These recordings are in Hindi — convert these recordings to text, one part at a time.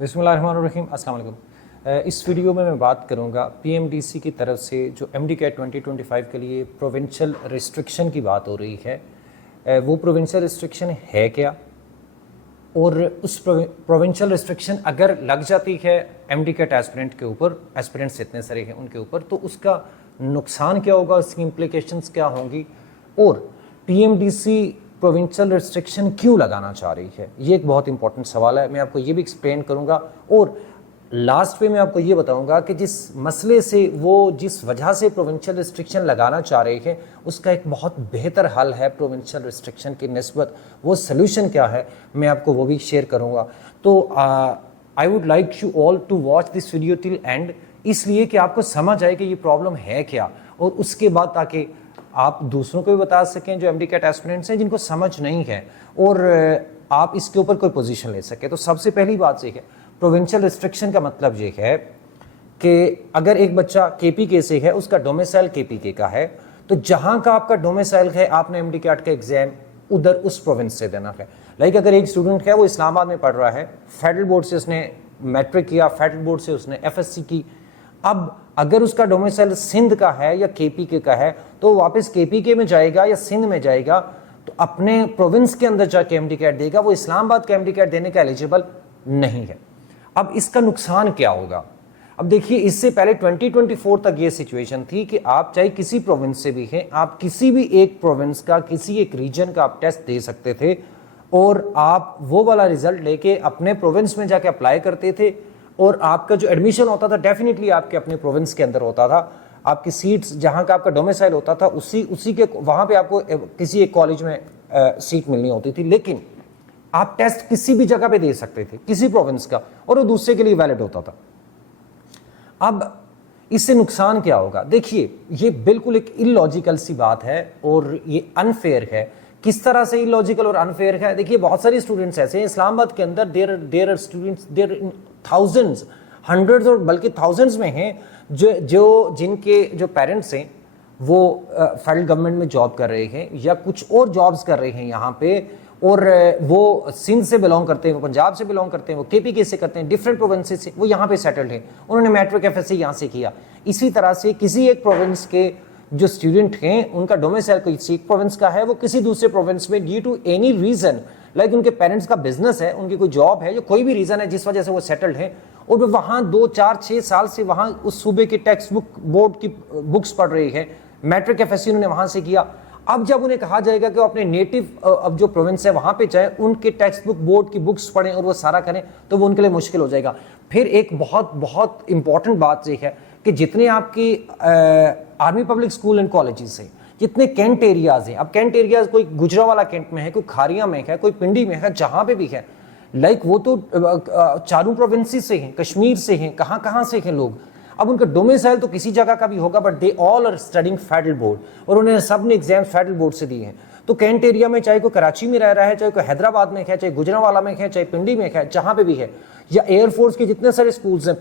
बिस्मिल्लाहिर्रहमानिर्रहीम, अस्सलाम वालेकुम। इस वीडियो में मैं बात करूंगा पीएमडीसी की तरफ से जो एमडीकैट 2025 के लिए प्रोविंशियल रिस्ट्रिक्शन की बात हो रही है। वो प्रोविंशियल रिस्ट्रिक्शन है क्या, और उस प्रोविंशियल रिस्ट्रिक्शन अगर लग जाती है एमडीकैट एस्पिरेंट के ऊपर, एस्पिरेंट्स जितने सारे हैं उनके ऊपर, तो उसका नुकसान क्या होगा, उसकी इम्प्लीकेशंस क्या होंगी, और पीएमडीसी प्रोविंशियल रिस्ट्रिक्शन क्यों लगाना चाह रही है। ये एक बहुत इंपॉर्टेंट सवाल है। मैं आपको ये भी एक्सप्लेन करूंगा, और लास्ट में मैं आपको ये बताऊंगा कि जिस मसले से वो जिस वजह से प्रोविंशियल रिस्ट्रिक्शन लगाना चाह रहे हैं उसका एक बहुत बेहतर हल है प्रोविंशियल रिस्ट्रिक्शन की निस्बत। वो सोल्यूशन क्या है मैं आपको वो भी शेयर करूंगा। तो I would like you all to watch this video till end, इसलिए कि आपको समझ आए कि ये प्रॉब्लम है क्या, और उसके बाद ताकि आप दूसरों को भी बता सकें जो एमडीकैट एस्पिरेंट्स हैं जिनको समझ नहीं है, और आप इसके ऊपर कोई पोजीशन ले सके। तो सबसे पहली बात ये है, प्रोविंशियल रिस्ट्रिक्शन का मतलब ये है कि अगर एक बच्चा केपीके से है, उसका डोमिसाइल केपीके का है, तो जहां का आपका डोमिसाइल है आपने एमडीकैट का एग्जाम उधर उस प्रोविंस से देना है। लाइक अगर एक स्टूडेंट है वो इस्लामाबाद में पढ़ रहा है, फेडरल बोर्ड से उसने मैट्रिक किया, फेडरल बोर्ड से उसने एफएससी की, अब अगर उसका डोमिसाइल सिंध का है या केपीके का है तो वापस केपीके में जाएगा या सिंध में जाएगा, तो अपने प्रोविंस के अंदर जाके एमडीकैट देगा, वो इस्लामाबाद का एमडीकैट देने का एलिजिबल नहीं है। अब इसका नुकसान क्या होगा। अब देखिए, इससे पहले 2024 तक ये सिचुएशन थी कि आप चाहे किसी प्रोविंस से भी हैं, आप किसी भी एक प्रोविंस का, किसी एक रीजन का आप टेस्ट दे सकते थे, और आप वो वाला रिजल्ट लेके अपने प्रोविंस में जाके अप्लाई करते थे, और आपका जो एडमिशन होता था डेफिनेटली आपके अपने प्रोविंस के अंदर होता था। आपकी सीट्स जहां का आपका डोमिसाइल होता था उसी के वहां पे आपको किसी एक कॉलेज में सीट मिलनी होती थी, लेकिन आप टेस्ट किसी भी जगह पे दे सकते थे, किसी प्रोविंस का, और वो दूसरे के लिए वैलिड होता था। अब इससे नुकसान क्या होगा। देखिए, ये बिल्कुल एक इलॉजिकल सी बात है और ये अनफेयर है। किस तरह से इलॉजिकल और अनफेयर है। देखिए, बहुत सारे स्टूडेंट्स ऐसे हैं इस्लामाबाद के अंदर, there are students, they're in thousands, hundreds और बल्कि थाउजेंड्स में हैं जो जिनके जो पेरेंट्स हैं वो फेडरल गवर्नमेंट में जॉब कर रहे हैं या कुछ और जॉब्स कर रहे हैं यहाँ पे, और वो सिंध से बिलोंग करते हैं, वो पंजाब से बिलोंग करते हैं, वो केपीके से करते हैं, डिफरेंट प्रोविंसेस से वो यहाँ पे सेटल्ड हैं, उन्होंने मैट्रिक एफएससी यहाँ से किया। इसी तरह से किसी एक प्रोविंस के जो स्टूडेंट हैं उनका डोमिसाइल किसी एक प्रोविंस का है, वो किसी दूसरे प्रोविंस में due to any reason, like उनके पेरेंट्स का बिजनेस है, उनकी कोई जॉब है, या कोई भी रीजन है जिस वजह से वो सेटल्ड है, और वो वहाँ 2, 4, 6 साल से वहाँ उस सूबे की टेक्स्ट बुक बोर्ड की बुक्स पढ़ रही है, मैट्रिक एफएससी उन्होंने वहाँ से किया। अब जब उन्हें कहा जाएगा कि वो अपने नेटिव अब जो प्रोविंस है वहाँ पे जाए, उनके टेक्स्ट बुक बोर्ड की बुक्स पढ़ें और वो सारा करें, तो वो उनके लिए मुश्किल हो जाएगा। फिर एक बहुत बहुत इंपॉर्टेंट बात यह है कि जितने आपकी army public school and colleges हैं, जितने कैंट एरियाज हैं, अब कैंट एरियाज कोई गुजरावाला कैंट में है, कोई खारिया में है, कोई पिंडी में है, जहां पे भी है, लाइक वो तो चारों प्रोविंसेस से हैं, कश्मीर से हैं, कहां से हैं लोग। अब उनका डोमिसाइल तो किसी जगह का भी होगा, but they all are studying federal board, और उन्होंने सब ने एग्जाम फेडरल बोर्ड से दिए हैं। तो कैंट एरिया में चाहे कोई कराची में रह रहा है, चाहे कोई हैदराबाद में है, चाहे गुजरावाला में है, चाहे पिंडी में है, जहां पे भी है, या एयरफोर्स के जितने सारे स्कूल्स हैं,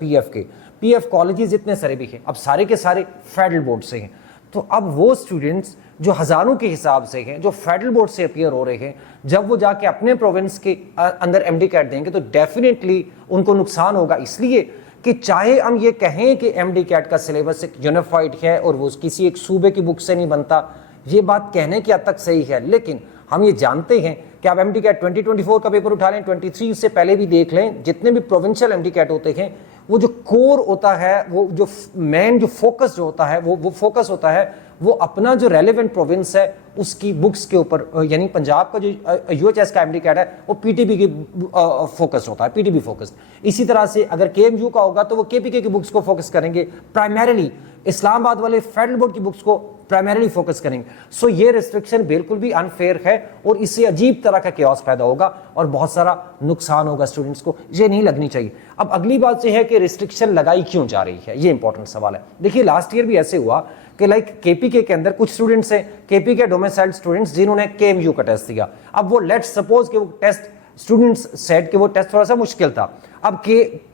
पीएफ कॉलेजेस जितने सारे भी हैं, अब सारे के सारे फेडरल बोर्ड से हैं। तो अब वो स्टूडेंट्स जो हजारों के हिसाब से हैं, जो फेडरल बोर्ड से अपीयर हो रहे हैं, जब वो जाके अपने प्रोविंस के अंदर एमडीकैट देंगे तो डेफिनेटली उनको नुकसान होगा। इसलिए कि चाहे हम ये कहें कि एमडीकैट का सिलेबस एक यूनिफाइड है और वो किसी एक सूबे की बुक से नहीं बनता, ये बात कहने की हद तक सही है, लेकिन हम ये जानते हैं कि आप एमडीकैट 2024 का पेपर उठा लें, 23 से पहले भी देख लें, जितने भी प्रोविंशियल एमडीकैट होते हैं, वो जो कोर होता है, वो जो मेन जो फोकस जो होता है, वो फोकस होता है वो अपना जो रेलेवेंट प्रोविंस है उसकी बुक्स के ऊपर, यानी पंजाब का जो यूएचएस का एमडीकैट है वो पीटीबी की फोकस होता है, पीटीबी फोकस्ड। इसी तरह से अगर केएमयू का होगा तो वो केपीके की बुक्स को फोकस करेंगे प्राइमरीली, इस्लामाबाद वाले फेडरल बोर्ड की बुक्स को प्राइमरीली फोकस करेंगे। सो ये रिस्ट्रिक्शन बिल्कुल भी अनफेयर है और इससे अजीब तरह का केओस पैदा होगा और बहुत सारा नुकसान होगा स्टूडेंट्स को, ये नहीं लगनी चाहिए। अब अगली बात यह है कि रिस्ट्रिक्शन लगाई क्यों जा रही है, ये इंपॉर्टेंट सवाल है। देखिए, लास्ट ईयर भी ऐसे हुआ कि लाइक केपीके के अंदर कुछ स्टूडेंट्स हैं, केपीके डोमिसाइल्ड स्टूडेंट्स, जिन्होंने केएमयू का टेस्ट दिया। अब वो लेट्स सपोज कि वो टेस्ट स्टूडेंट्स सेट कि वो टेस्ट थोड़ा सा मुश्किल था। अब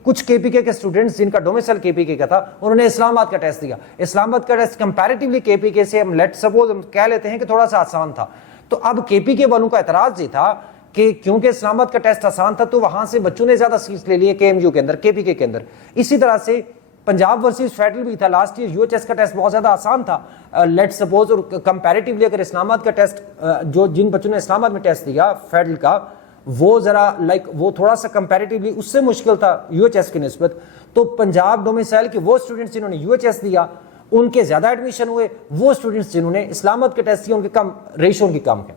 कुछ केपीके के स्टूडेंट्स जिनका डोमिसाइल केपीके का था, उन्होंने इस्लामाबाद का टेस्ट दिया। इस्लामाबाद का टेस्ट कंपैरेटिवली केपीके से हम लेट्स सपोज हम कह लेते हैं कि थोड़ा सा आसान था। तो अब केपीके वालों का एतराज ये था कि क्योंकि इस्लामाबाद का टेस्ट आसान था तो वहां से बच्चों ने ज्यादा सीट्स ले लिए केएमयू के अंदर, केपीके के अंदर। इसी तरह से पंजाब वर्सेस फेडरल भी था लास्ट ईयर, यूएचएस का टेस्ट बहुत ज्यादा आसान था लेट्स सपोज, और कंपैरेटिवली अगर इस्लामाबाद का टेस्ट जो जिन बच्चों ने इस्लामाबाद में टेस्ट दिया फेडरल का, वो जरा वो थोड़ा सा कंपैरेटिवली उससे मुश्किल था यूएचएस की निस्बत, तो पंजाब डोमिसाइल के वो स्टूडेंट्स जिन्होंने यूएचएस दिया उनके ज्यादा एडमिशन हुए, वो स्टूडेंट्स जिन्होंने इस्लामाबाद के टेस्ट दिए उनके कम, रेशियो उनकी कम है।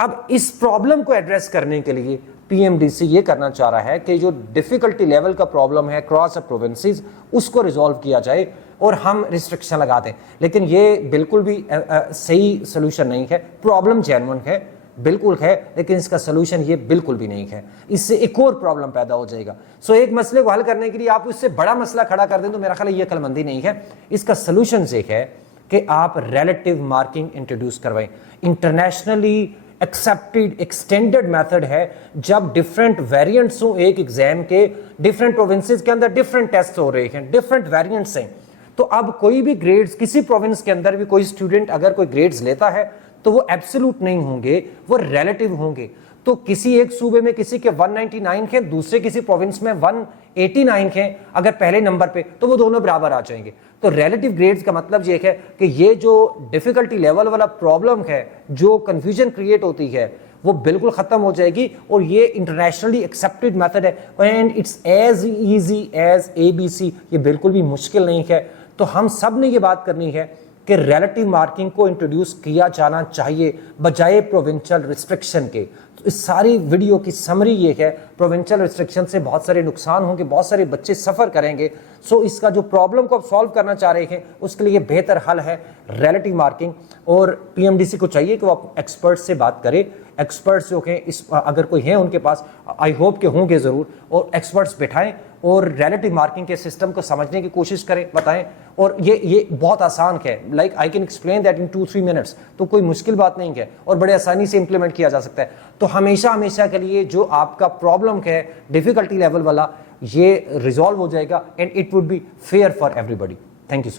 अब इस प्रॉब्लम को एड्रेस करने के लिए पीएमडीसी ये करना चाह रहा है कि जो डिफिकल्टी लेवल का प्रॉब्लम है क्रॉस प्रोविंसेस उसको रिजॉल्व किया जाए और हम रिस्ट्रिक्शन लगा दें। लेकिन ये बिल्कुल भी सही सोल्यूशन नहीं है। प्रॉब्लम जेन्युइन है, बिल्कुल है, लेकिन इसका सोल्यूशन ये बिल्कुल भी नहीं है। इससे एक और प्रॉब्लम पैदा हो जाएगा। सो एक मसले को हल करने के लिए आप उससे बड़ा मसला खड़ा कर दें तो मेरा ख्याल है ये अक्लमंदी नहीं है। इसका सोल्यूशन एक है कि आप रिलेटिव मार्किंग इंट्रोड्यूस करवाएं। इंटरनेशनली एक्सेप्टेड एक्सटेंडेड मेथड है जब डिफरेंट वेरिएंट्स हो एक एग्जाम के, डिफरेंट प्रोविंसेस के अंदर डिफरेंट टेस्ट हो रहे हैं, डिफरेंट वेरिएंट्स हैं, तो अब कोई भी ग्रेड्स किसी प्रोविंस के अंदर भी कोई स्टूडेंट अगर कोई ग्रेड्स लेता है तो वो एब्सोल्यूट नहीं होंगे, वो रिलेटिव होंगे। तो किसी एक सूबे में किसी के 199 हैं, दूसरे किसी प्रोविंस में 189 हैं, अगर पहले नंबर पे तो वो दोनों बराबर आ जाएंगे। तो रिलेटिव ग्रेड्स का मतलब ये है कि ये जो डिफिकल्टी लेवल वाला प्रॉब्लम है, जो कंफ्यूजन क्रिएट होती है, वो बिल्कुल खत्म हो जाएगी और ये इंटरनेशनली एक्सेप्टेड मेथड है and it's as easy as ABC। ये बिल्कुल भी मुश्किल नहीं है। तो हम सब ने ये बात करनी है कि रिलेटिव मार्किंग को इंट्रोड्यूस किया जाना चाहिए बजाय प्रोविंशियल रिस्ट्रिक्शन के। तो इस सारी वीडियो की समरी ये है, प्रोविंशियल रिस्ट्रिक्शन से बहुत सारे नुकसान होंगे, बहुत सारे बच्चे सफ़र करेंगे। सो इसका जो प्रॉब्लम को आप सॉल्व करना चाह रहे हैं उसके लिए बेहतर हल है रिलेटिव मार्किंग। और पीएमडीसी को चाहिए कि वो आप एक्सपर्ट्स से बात करें। एक्सपर्ट्स जो हैं इस अगर कोई है उनके पास, आई होप के होंगे ज़रूर, और एक्सपर्ट्स बिठाएं और रिलेटिव मार्किंग के सिस्टम को समझने की कोशिश करें, बताएं। और ये बहुत आसान है, like I can explain that in 2-3 minutes, तो कोई मुश्किल बात नहीं है और बड़े आसानी से इंप्लीमेंट किया जा सकता है। तो हमेशा के लिए जो आपका प्रॉब्लम है डिफिकल्टी लेवल वाला, ये रिजॉल्व हो जाएगा and it would be fair for everybody. Thank you so much.